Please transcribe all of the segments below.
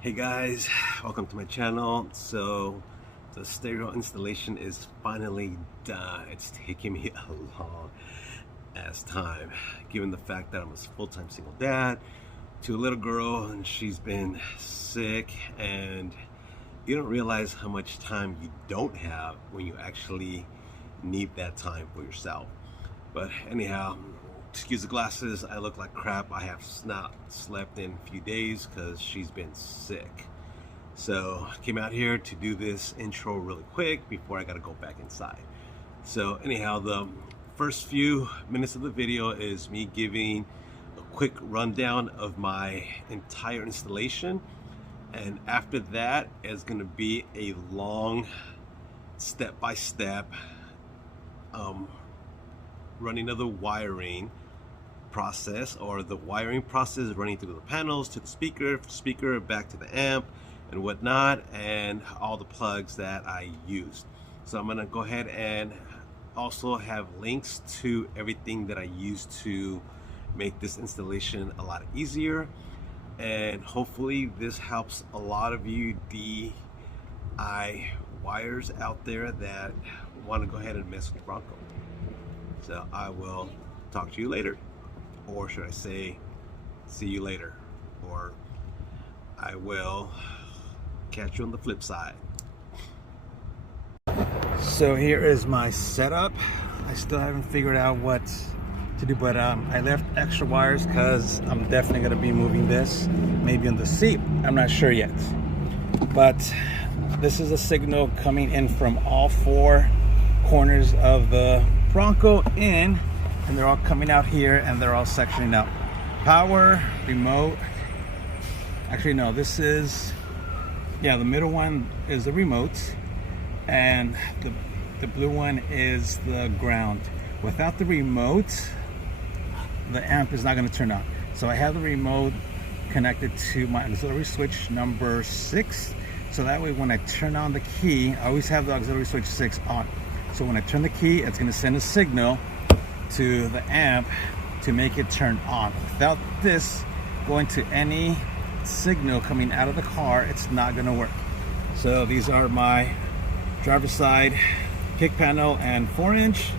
Hey guys, welcome to my channel. So the stereo installation is finally done. It's taken me a long ass time, given the fact that I'm a full-time single dad to a little girl and she's been sick, and you don't realize how much time you don't have when you actually need that time for yourself. But anyhow, excuse the glasses, I look like crap. I have not slept in a few days because she's been sick. So I came out here to do this intro really quick before I gotta go back inside. So anyhow, the first few minutes of the video is me giving a quick rundown of my entire installation, and after that is going to be a long step-by-step running of the wiring process, or the wiring process running through the panels to the speaker back to the amp and whatnot, and all the plugs that I used. So I'm gonna go ahead and also have links to everything that I used to make this installation a lot easier, and hopefully this helps a lot of you DIY wires out there that want to go ahead and mess with Bronco. So I will talk to you later, or should I say see you later, or I will catch you on the flip side. So here is my setup. I still haven't figured out what to do, but I left extra wires because I'm definitely going to be moving this, maybe on the seat, I'm not sure yet. But this is a signal coming in from all four corners of the Bronco in, and they're all coming out here, and they're all sectioning out. Power, remote. Actually no, this is, yeah, the middle one is the remote, and the blue one is the ground. Without the remote, the amp is not going to turn on. So I have the remote connected to my auxiliary switch number 6, so that way when I turn on the key, I always have the auxiliary switch 6 on. So when I turn the key, it's going to send a signal to the amp to make it turn on. Without this going to any signal coming out of the car, it's not going to work. So these are my driver's side kick panel and 4-inch,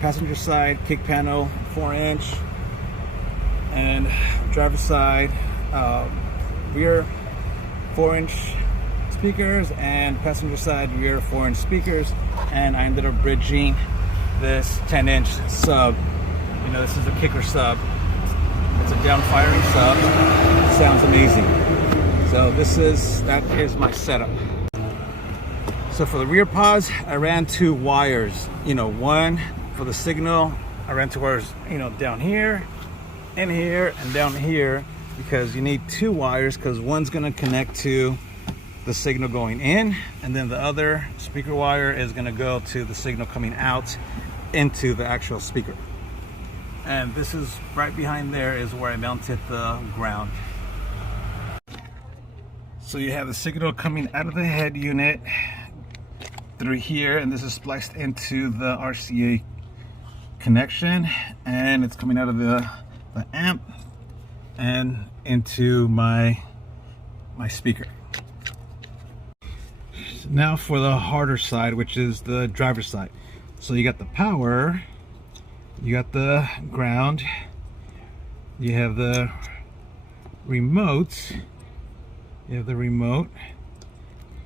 passenger side kick panel 4-inch, and driver's side rear 4-inch speakers, and passenger side rear 4-inch speakers. And I ended up bridging this 10-inch sub. You know, this is a kicker sub. It's a down firing sub. It sounds amazing. So that is my setup. So for the rear pods, I ran 2 wires. You know, one for the signal. I ran 2 wires, you know, down here, in here, and down here, because you need 2 wires, because one's going to connect to the signal going in, and then the other speaker wire is going to go to the signal coming out into the actual speaker. And this is right behind there is where I mounted the ground. So you have the signal coming out of the head unit through here, and this is spliced into the RCA connection, and it's coming out of the amp and into my speaker. Now for the harder side, which is the driver's side. So you got the power, you got the ground, you have the remote,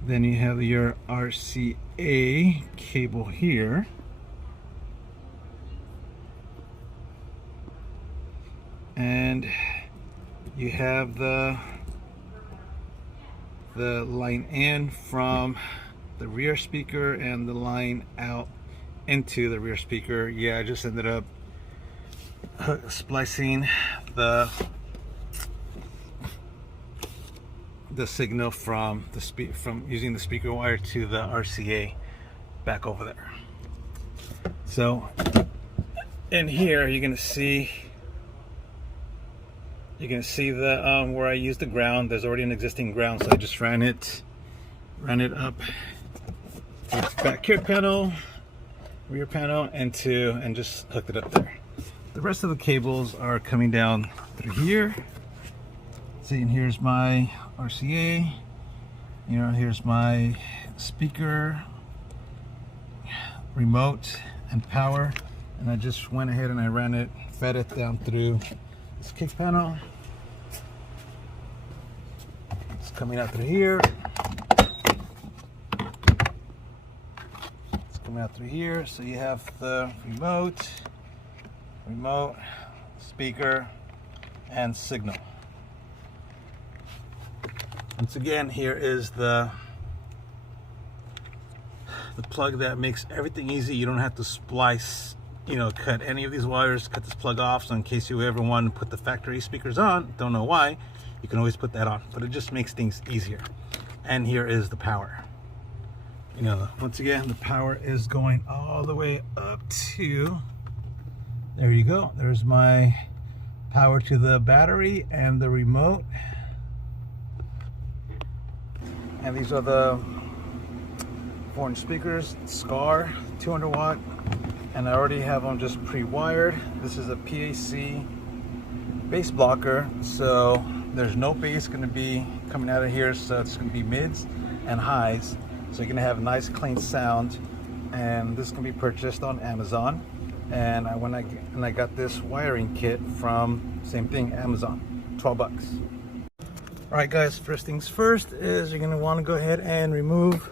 then you have your RCA cable here, and you have the line in from the rear speaker and the line out into the rear speaker. Yeah, I just ended up splicing the signal from using the speaker wire to the RCA back over there. So in here you're gonna see the where I used the ground. There's already an existing ground, so I just ran it up with back kick panel, rear panel, and just hooked it up there. The rest of the cables are coming down through here. see, and here's my RCA. You know, here's my speaker, remote, and power. And I just went ahead and I ran it, fed it down through this kick panel. It's coming out through here. It's coming out through here. So you have the remote, speaker, and signal. Once again, here is the plug that makes everything easy. You don't have to splice, you know, cut any of these wires, cut this plug off. So in case you ever want to put the factory speakers on, don't know why, you can always put that on, but it just makes things easier. And here is the power. You know, once again, the power is going all the way up to, there you go. There's my power to the battery and the remote. And these are the 4-inch speakers, SCAR, 200 watt, and I already have them just pre-wired. This is a PAC bass blocker, so there's no bass going to be coming out of here, so it's going to be mids and highs, so you're going to have a nice clean sound. And this can be purchased on Amazon. And I got this wiring kit from, same thing, Amazon, 12 bucks. All right, guys, first things first is you're gonna wanna go ahead and remove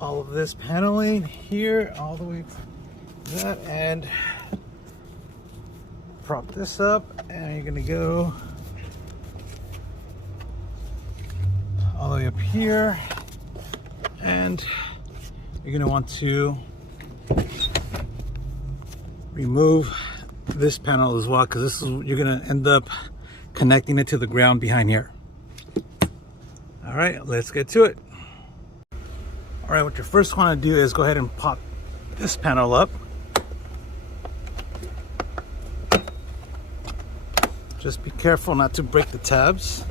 all of this paneling here, all the way to that, and prop this up, and you're gonna go all the way up here, and you're gonna want to remove this panel as well, because this is, you're gonna end up connecting it to the ground behind here. All right, let's get to it. All right, what you first want to do is go ahead and pop this panel up. Just be careful not to break the tabs.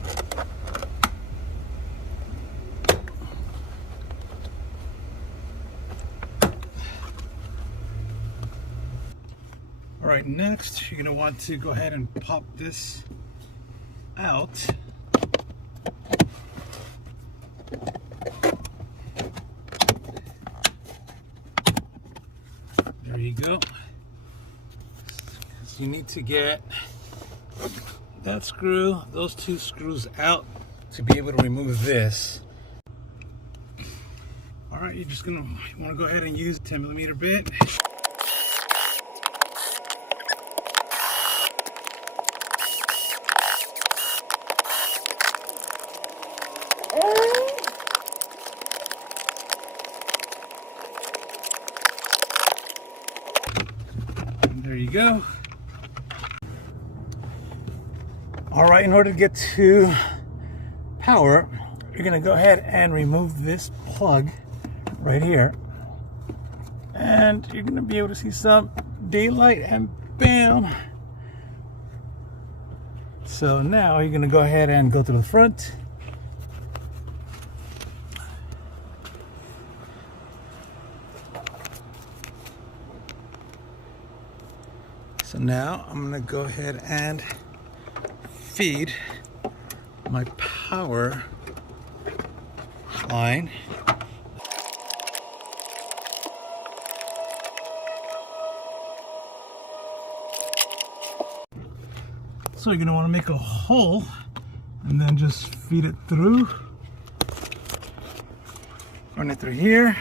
All right, next you're going to want to go ahead and pop this out. There you go. So you need to get that screw, those two screws out to be able to remove this. All right, you want to go ahead and use a 10mm bit. There you go. All right, in order to get to power, you're gonna go ahead and remove this plug right here, and you're gonna be able to see some daylight, and bam. So now you're gonna go ahead and go to the front. So now I'm gonna go ahead and feed my power line. So you're gonna wanna make a hole and then just feed it through. Run it through here.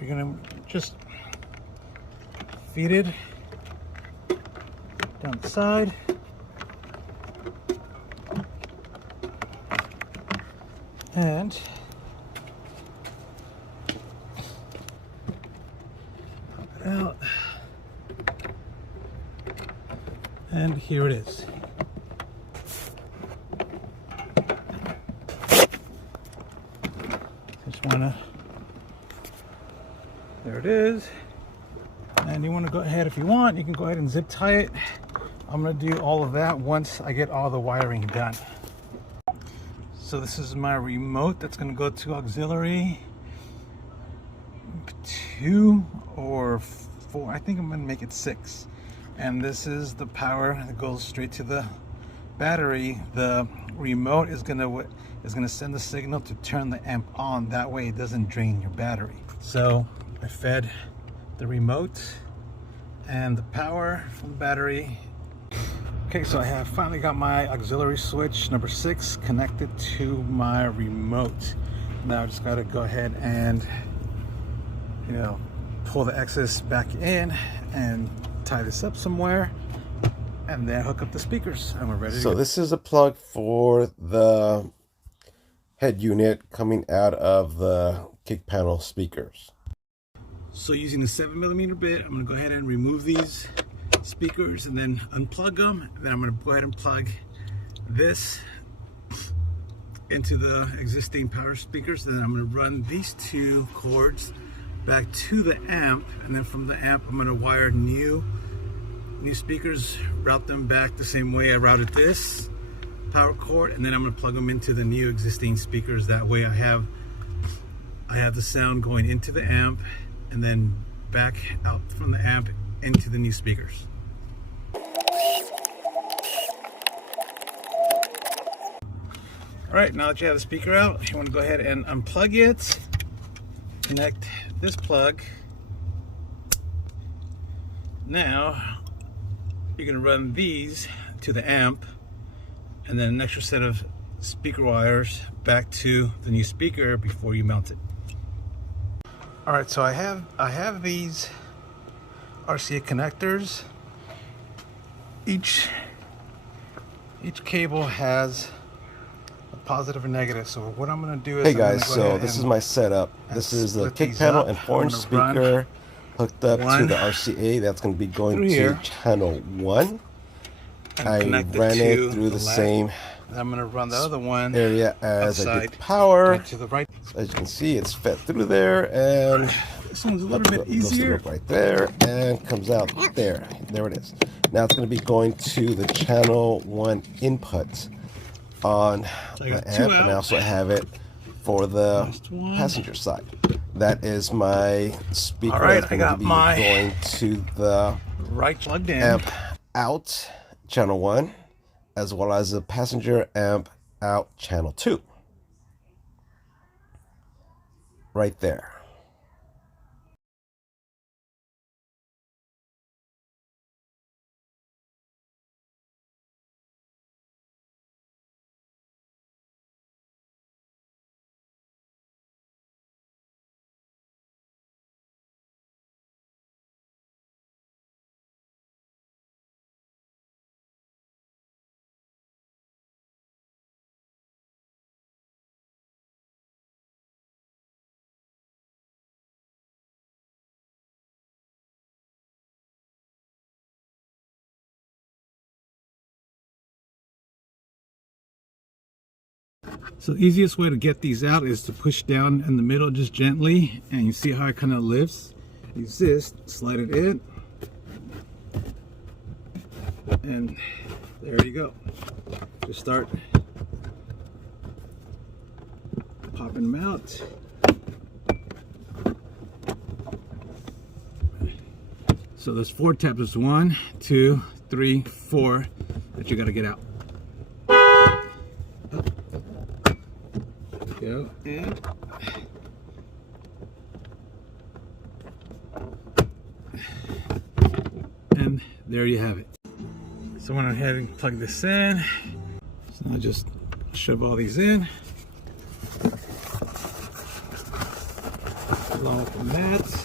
You're gonna just feed it down the side. And pop it out. And here it is. Just wanna, there it is. And you want to go ahead, if you want, you can go ahead and zip tie it. I'm going to do all of that once I get all the wiring done. So this is my remote that's going to go to auxiliary 2 or 4. I think I'm going to make it 6. And this is the power that goes straight to the battery. The remote is gonna send the signal to turn the amp on. That way it doesn't drain your battery. So I fed the remote and the power from the battery. Okay, so I have finally got my auxiliary switch number 6 connected to my remote. Now I just gotta go ahead and, you know, pull the excess back in and tie this up somewhere, and then hook up the speakers, and we're ready to go. So this is a plug for the head unit coming out of the kick panel speakers. So using the 7mm bit, I'm going to go ahead and remove these speakers and then unplug them. Then I'm going to go ahead and plug this into the existing power speakers. Then I'm going to run these 2 cords back to the amp, and then from the amp I'm going to wire new speakers, route them back the same way I routed this power cord, and then I'm going to plug them into the new existing speakers. That way I have the sound going into the amp and then back out from the amp into the new speakers. Alright, now that you have the speaker out, you want to go ahead and unplug it, connect this plug. Now you're going to run these to the amp, and then an extra set of speaker wires back to the new speaker before you mount it. Alright, so I have these RCA connectors. Each cable has a positive and negative. So what I'm going to do is, hey guys, so this is my setup. This is the kick panel and 4-inch speaker hooked up to the RCA. That's going to be going to channel 1. I ran it through the same I'm going to run the other one area as I did power. To the right. So as you can see, it's fed through there, and this one's a little bit easier. Right there, and comes out there. There it is. Now it's going to be going to the channel 1 input on the amp, and I also have it for the passenger side. That is my speaker. All right, that's going to be going to the right plugged in amp out channel 1, as well as the passenger amp out channel 2. Right there. So the easiest way to get these out is to push down in the middle just gently, and you see how it kind of lifts. Use this, slide it in, and there you go. Just start popping them out. So there's 4 taps. There's 1, 2, 3, 4 that you got to get out. Go and there you have it. So I went ahead and plug this in. So now just shove all these in along with the mats,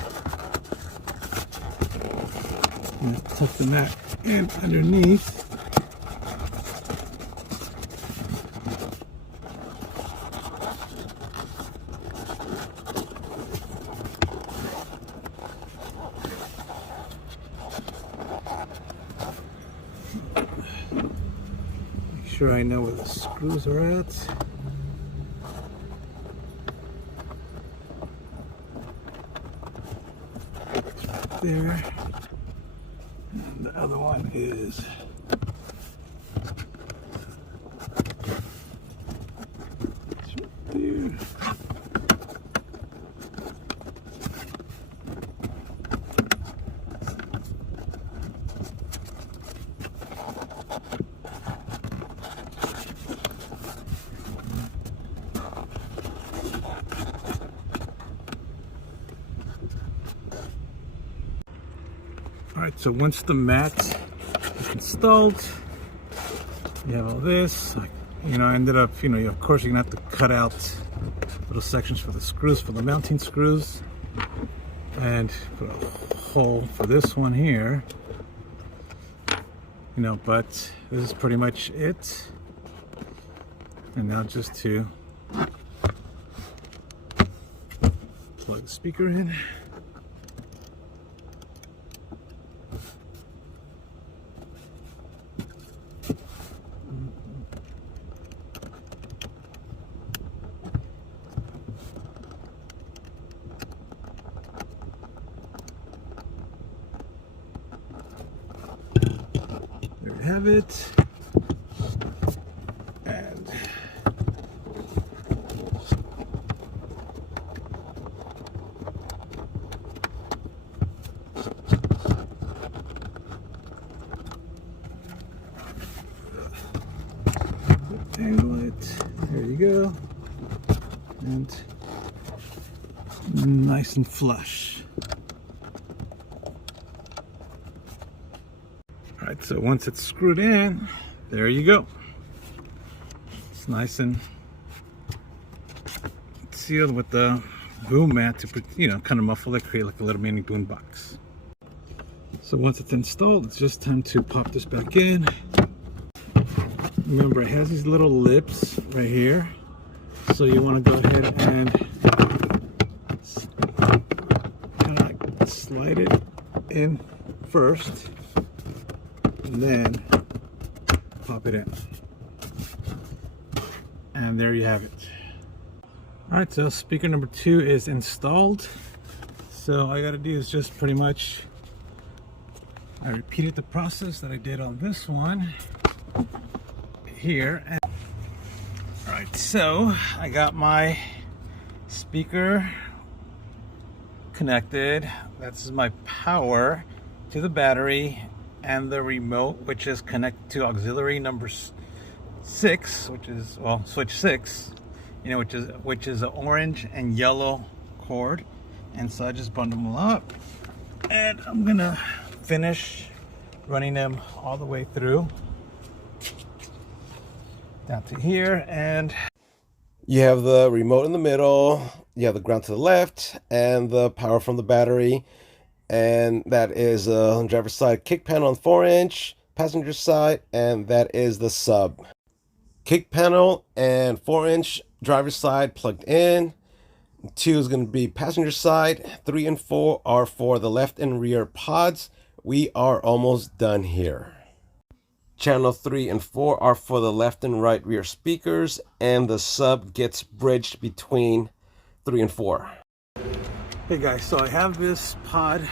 and tuck the mat in underneath. Sure I know where the screws are at. Right there. And the other one is right there. Alright, so once the mat is installed, you have all this. You know, I ended up, you know, of course you're gonna have to cut out little sections for the screws, for the mounting screws, and put a hole for this one here. You know, but this is pretty much it. And now just to plug the speaker in. There you have it. And angle it. There you go. And nice and flush. Alright, so once it's screwed in, there you go. It's nice and sealed with the boom mat to, you know, kind of muffle it, create like a little mini boom box. So once it's installed, it's just time to pop this back in. Remember, it has these little lips right here, so you want to go ahead and kind of like slide it in first, and then pop it in. And there you have it. Alright, so speaker number 2 is installed. So all I gotta do is just pretty much, I repeated the process that I did on this one here. Alright, so I got my speaker connected. That's my power to the battery, and the remote, which is connected to auxiliary number 6, which is, well, switch 6, you know, which is an orange and yellow cord. And so I just bundle them up, and I'm gonna finish running them all the way through down to here. And you have the remote in the middle, you have the ground to the left, and the power from the battery. And that is a driver's side kick panel on 4-inch, passenger side, and that is the sub. Kick panel and 4-inch driver's side plugged in. 2 is going to be passenger side. 3 and 4 are for the left and rear pods. We are almost done here. Channel 3 and 4 are for the left and right rear speakers, and the sub gets bridged between 3 and 4. hey guys, so I have this pod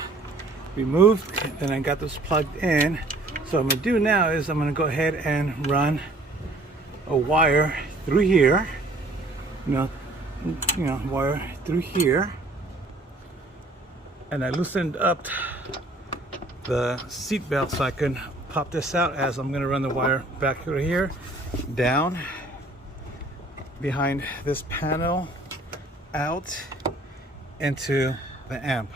removed, and I got this plugged in. So what I'm gonna do now is I'm gonna go ahead and run a wire through here, you know, wire through here, and I loosened up the seat belt so I can pop this out, as I'm gonna run the wire back through here, down behind this panel, out into the amp.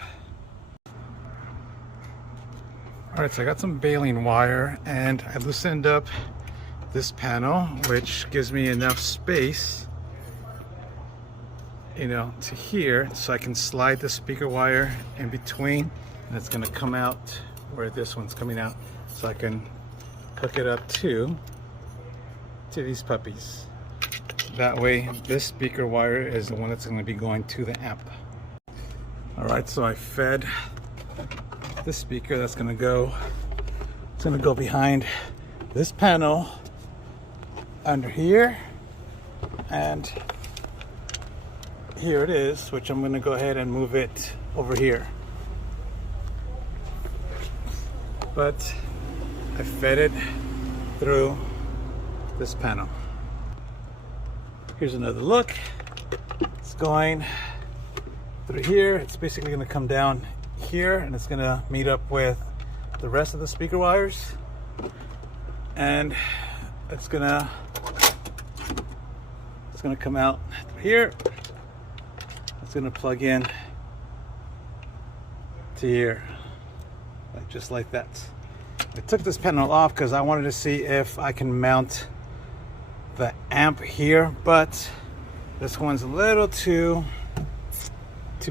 Alright, so I got some baling wire, and I loosened up this panel, which gives me enough space, you know, to here, so I can slide the speaker wire in between, and it's going to come out where this one's coming out, so I can hook it up to these puppies. That way this speaker wire is the one that's going to be going to the amp. Alright, so I fed this speaker, that's going to go, it's going to go behind this panel under here, and here it is, which I'm going to go ahead and move it over here. But I fed it through this panel. Here's another look. It's going through here. It's basically going to come down here, and it's going to meet up with the rest of the speaker wires, and it's going to come out through here. It's going to plug in to here, like just like that. I took this panel off because I wanted to see if I can mount the amp here, but this one's a little too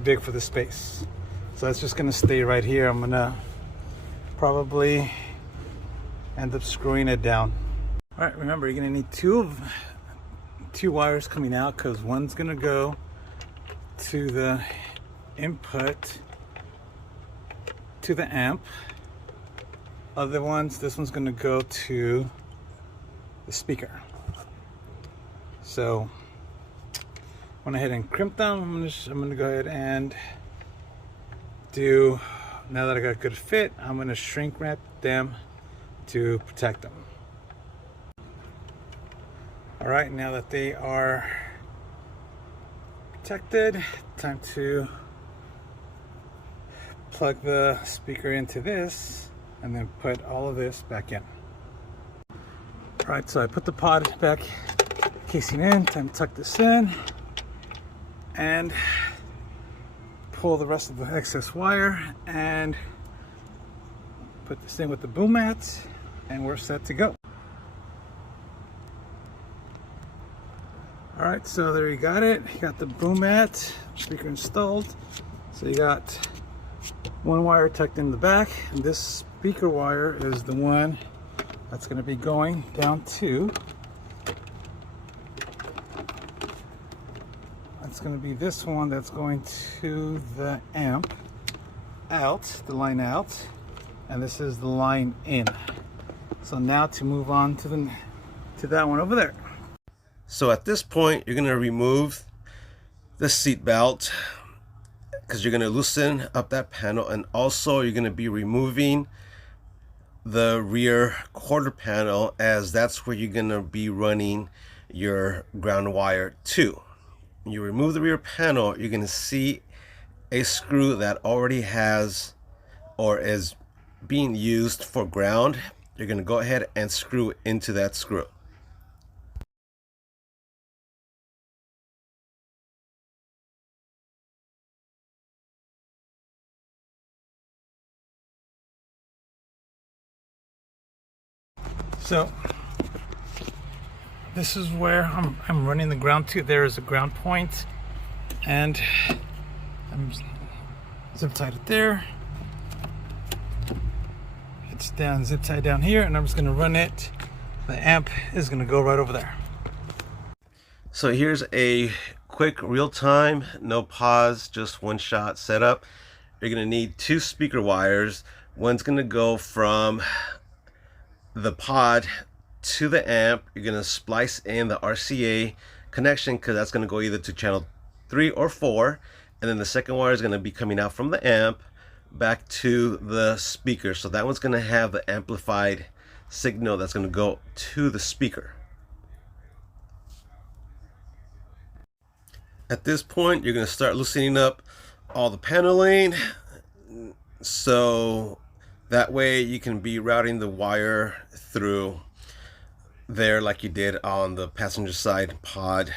big for the space. So it's just gonna stay right here. I'm gonna probably end up screwing it down. All right, remember you're gonna need two wires coming out because one's gonna go to the input to the amp. Other ones, this one's gonna go to the speaker. So went ahead and crimped them. I'm gonna go ahead and do, now that I got a good fit, I'm gonna shrink wrap them to protect them. All right, now that they are protected, time to plug the speaker into this and then put all of this back in. All right, so I put the pod back casing in, time to tuck this in and pull the rest of the excess wire and put this in with the boom mat, and we're set to go. All right, so there you got it. You got the boom mat, speaker installed. So you got one wire tucked in the back, and this speaker wire is the one that's going to be going down to, that's going to be this one that's going to the amp out, the line out, and this is the line in. So now to move on to that one over there. So at this point, you're going to remove the seat belt because you're going to loosen up that panel, and also you're going to be removing the rear quarter panel, as that's where you're going to be running your ground wire to. When you remove the rear panel, you're going to see a screw that already has or is being used for ground. You're going to go ahead and screw into that screw. So this is where I'm running the ground to. There is a ground point, and I'm zip tied it there. It's down, zip tied down here, and I'm just gonna run it. The amp is gonna go right over there. So here's a quick real-time, no pause, just one shot setup. You're gonna need two speaker wires. One's gonna go from the pod to the amp. You're going to splice in the RCA connection because that's going to go either to channel 3 or 4, and then the second wire is going to be coming out from the amp back to the speaker. So that one's going to have the amplified signal that's going to go to the speaker. At this point, you're going to start loosening up all the paneling, so that way you can be routing the wire through there like you did on the passenger side pod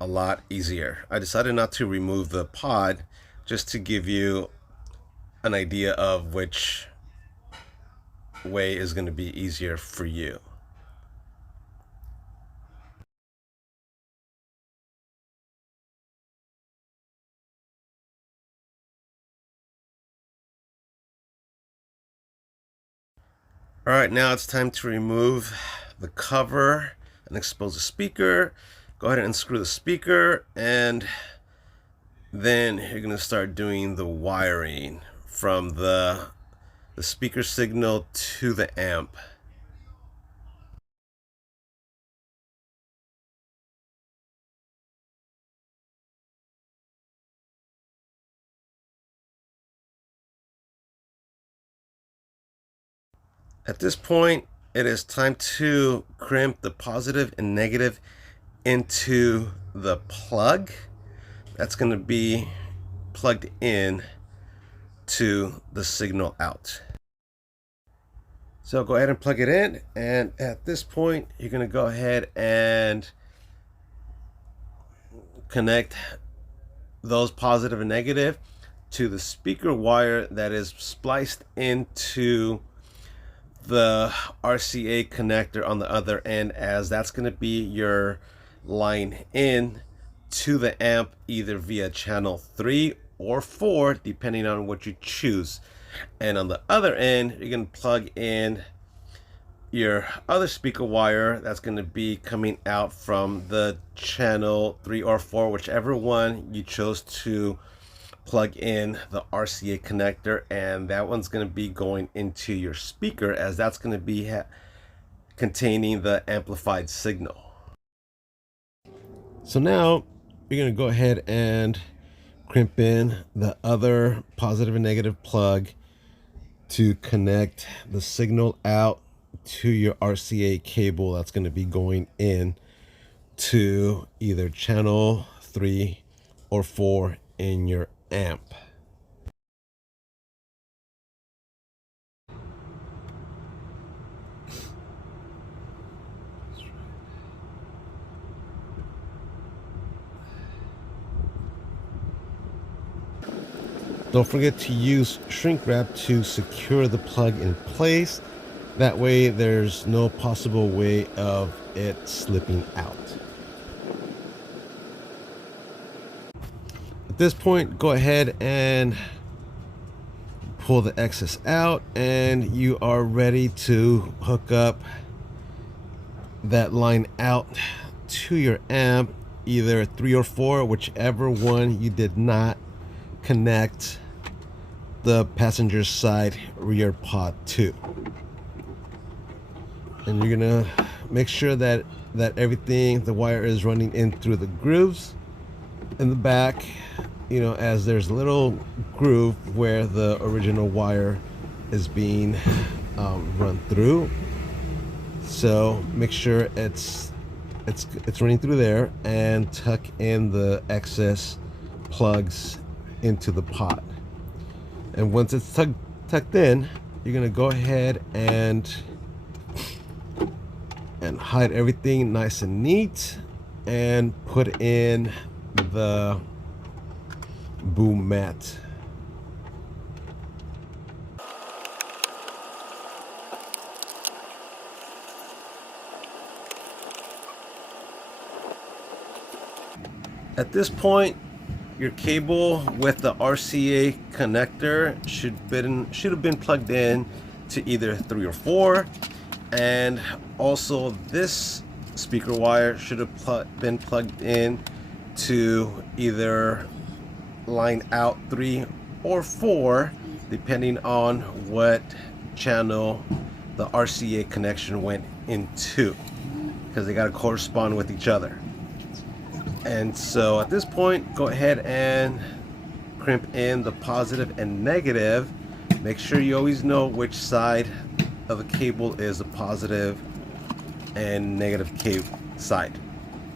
a lot easier. I decided not to remove the pod just to give you an idea of which way is going to be easier for you. All right, now it's time to remove the cover and expose the speaker. Go ahead and unscrew the speaker, and then you're going to start doing the wiring from the speaker signal to the amp. At this point, it is time to crimp the positive and negative into the plug that's going to be plugged in to the signal out. So go ahead and plug it in, and at this point you're going to go ahead and connect those positive and negative to the speaker wire that is spliced into the RCA connector on the other end, as that's going to be your line in to the amp, either via channel 3 or 4 depending on what you choose. And on the other end, you're going to plug in your other speaker wire that's going to be coming out from the channel 3 or 4, whichever one you chose to plug in the RCA connector, and that one's going to be going into your speaker, as that's going to be containing the amplified signal. So now you're going to go ahead and crimp in the other positive and negative plug to connect the signal out to your RCA cable that's going to be going in to either channel 3 or 4 in your amp. Don't forget to use shrink wrap to secure the plug in place. That way there's no possible way of it slipping out. At this point, go ahead and pull the excess out, and you are ready to hook up that line out to your amp, either 3 or 4, whichever one you did not connect the passenger side rear pod to. And you're gonna make sure that everything, the wire is running in through the grooves in the back, you know, as there's a little groove where the original wire is being run through. So make sure it's running through there, and tuck in the excess plugs into the pot. And once it's tucked in, you're gonna go ahead and hide everything nice and neat, and put in the boom mat. At this point, your cable with the RCA connector should have been plugged in to either 3 or 4, and also this speaker wire should have been plugged in to either line out 3 or 4, depending on what channel the RCA connection went into, because they got to correspond with each other. And so at this point, go ahead and crimp in the positive and negative. Make sure you always know which side of the cable is the positive and negative cable side.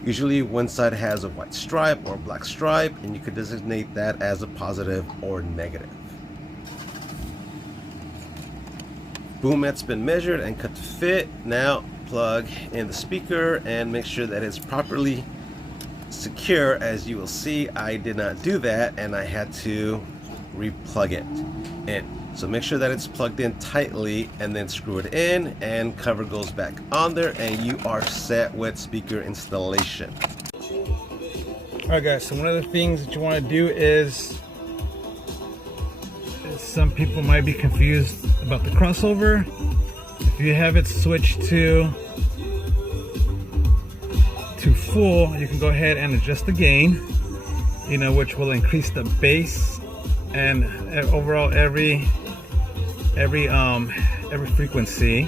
Usually one side has a white stripe or black stripe, and you could designate that as a positive or negative. Boom mat's been measured and cut to fit. Now plug in the speaker and make sure that it's properly secure. As you will see, I did not do that, and I had to replug it in. So make sure that it's plugged in tightly, and then screw it in, and cover goes back on there, and you are set with speaker installation. Alright guys, so one of the things that you want to do is some people might be confused about the crossover. If you have it switched to full, you can go ahead and adjust the gain, you know, which will increase the bass and overall every frequency,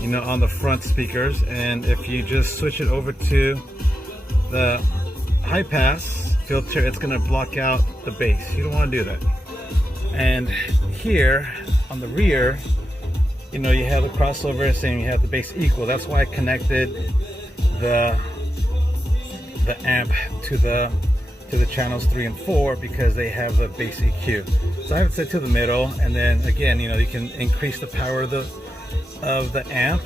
you know, on the front speakers. And if you just switch it over to the high pass filter, it's going to block out the bass. You don't want to do that. And here on the rear, you know, you have the crossover saying you have the bass equal. That's why I connected the amp to the channels 3 and 4, because they have the bass EQ. So I have it set to the middle, and then again, you know, you can increase the power of the amp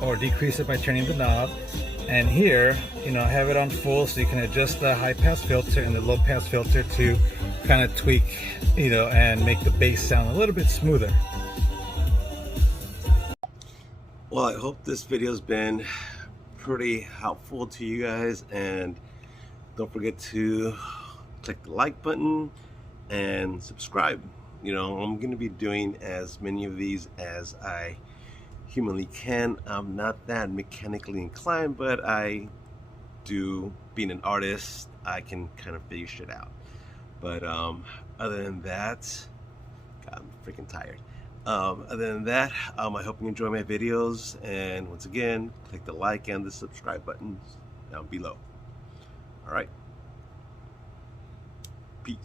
or decrease it by turning the knob. And here, you know, I have it on full, so you can adjust the high pass filter and the low pass filter to kind of tweak, you know, and make the bass sound a little bit smoother. Well, I hope this video's been pretty helpful to you guys, and don't forget to click the like button and subscribe. You know, I'm going to be doing as many of these as I humanly can. I'm not that mechanically inclined, but I do, being an artist, I can kind of figure shit out. But other than that, God, I'm freaking tired. Other than that, I hope you enjoy my videos, and once again, click the like and the subscribe buttons down below. All right, peace.